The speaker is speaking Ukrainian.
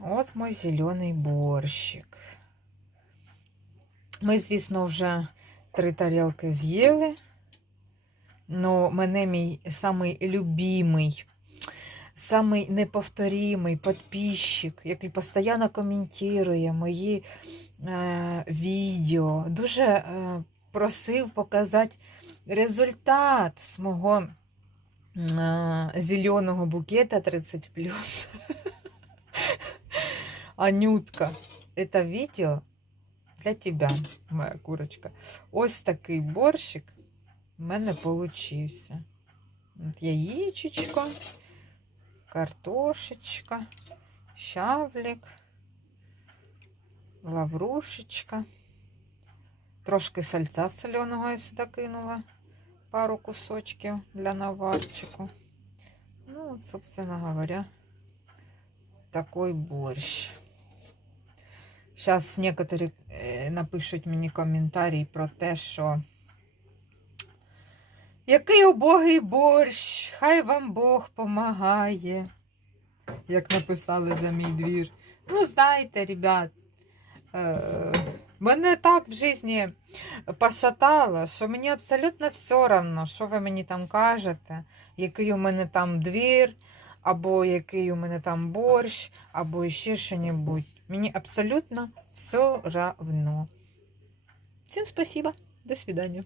От мой зелений борщик. Ми, звісно, вже три тарілки з'їли. Но мене мій самий любимий, самий неповторимий підписчик, який постійно коментує мої е, відео, дуже е, просив показати результат з мого е, зеленого букета 30 Анютка, это відео для тебе, моя курочка. Ось такий борщик в мене получився. От яєчечко, картошечка, щавлик, лаврушечка. Трошки сальця соленого я сюди кинула. Пару кусочків для наварчику. Ну, от, собственно говоря, такой борщ. Зараз некоторі е, напишуть мені коментарі про те, що який убогий борщ, хай вам Бог помагає, як написали за мій двір. Ну, знаєте, ребят, е, мене так в житті пошатало, що мені абсолютно все одно, що ви мені там кажете, який у мене там двір, або який у мене там борщ, або ще що-небудь. Мені абсолютно все равно. Всім спасибо. До свидания.